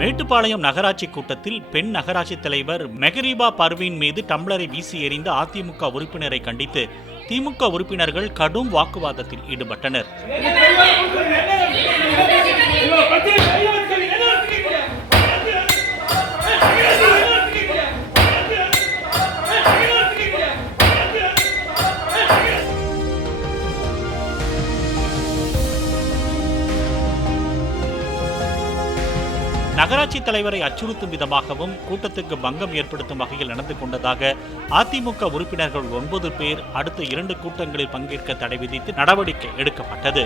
மேட்டுப்பாளையம் நகராட்சி கூட்டத்தில் பெண் நகராட்சி தலைவர் மெஹரீபா பர்வீன் மீது டம்ளரை வீசி எறிந்த அதிமுக உறுப்பினரை கண்டித்து திமுக உறுப்பினர்கள் கடும் வாக்குவாதத்தில் ஈடுபட்டனர். நகராட்சி தலைவரை அச்சுறுத்தும் விதமாகவும் கூட்டத்துக்கு பங்கம் ஏற்படுத்தும் வகையில் நடந்து கொண்டதாக அதிமுக உறுப்பினர்கள் 9 பேர் அடுத்த 2 கூட்டங்களில் பங்கேற்க தடை விதித்து நடவடிக்கை எடுக்கப்பட்டது.